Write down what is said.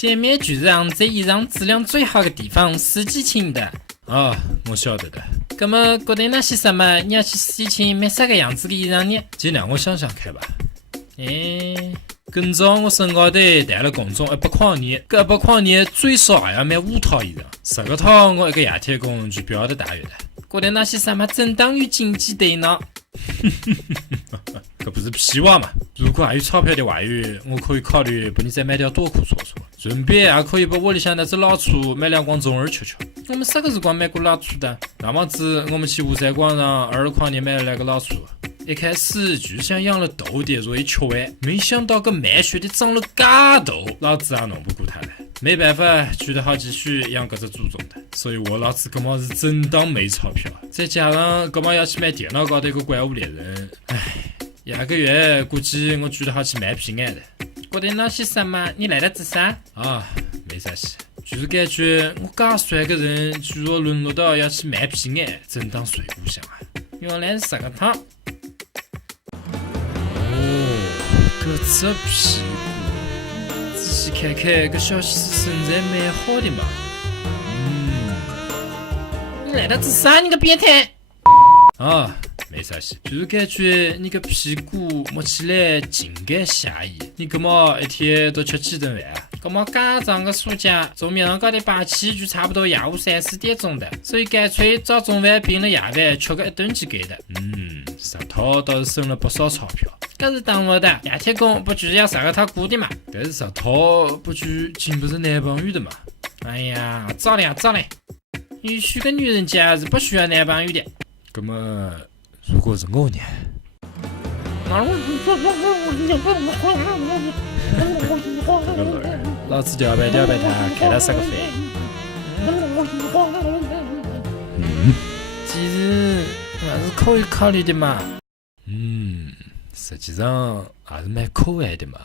见面就是让这衣裳质量最好的地方司机请的。啊，我晓得的。那么觉得那些什么你要去司机请买啥个样子的衣裳呢？尽量我想想看吧。今朝我身高头带了共种100块钱，搿100块钱最少也要买5套衣裳，10个套我一个夜天工就不要得大约了。觉得那些什么正当于经济对呢？搿不是屁话嘛！如果还有钞票的话语，我可以考虑帮你再买条短裤穿穿，顺便也可以把屋里向那只老鼠买2光中耳吃吃。我们啥个时光买过老鼠的？那么子我们去吴山广场20块钱买了2个老鼠，一开始就想养了豆的作为吃玩，没想到个卖血的长了嘎豆，老子也弄不过它了。没办法，觉得好继续养搿只祖宗的，所以我老子搿么是真当没钞票，再加上搿么要去买电脑高头一个怪物猎人，下个月估计我觉得好去卖平安的。觉得那些什么你来了做啥？没啥事，就是感觉我介帅个人居然沦落到要去卖平安，真当睡故乡啊！原来是10个套。搿只屁股，仔细看看，搿小西施身材蛮好的嘛。你来了做啥？你个变态！没啥事，就是感觉你个屁股摸起来劲感下移，你搿么一天都吃几顿饭啊？搿么介长个暑假，从面上高头摆起就差不多下午3、4点钟的，所以干脆早中饭并了夜饭，吃个1顿就够的。10套倒是省了不少钞票。搿是当我的，夜天工不就是要10个套固的嘛？但是10套不就经不是男朋友的嘛？哎呀，糟了糟了！也许个女人家是不需要男朋友的。搿么如果是我呢？老子吊摆他，看他啥个反应。其实还是可以考虑的嘛。实际上还是蛮可爱的嘛。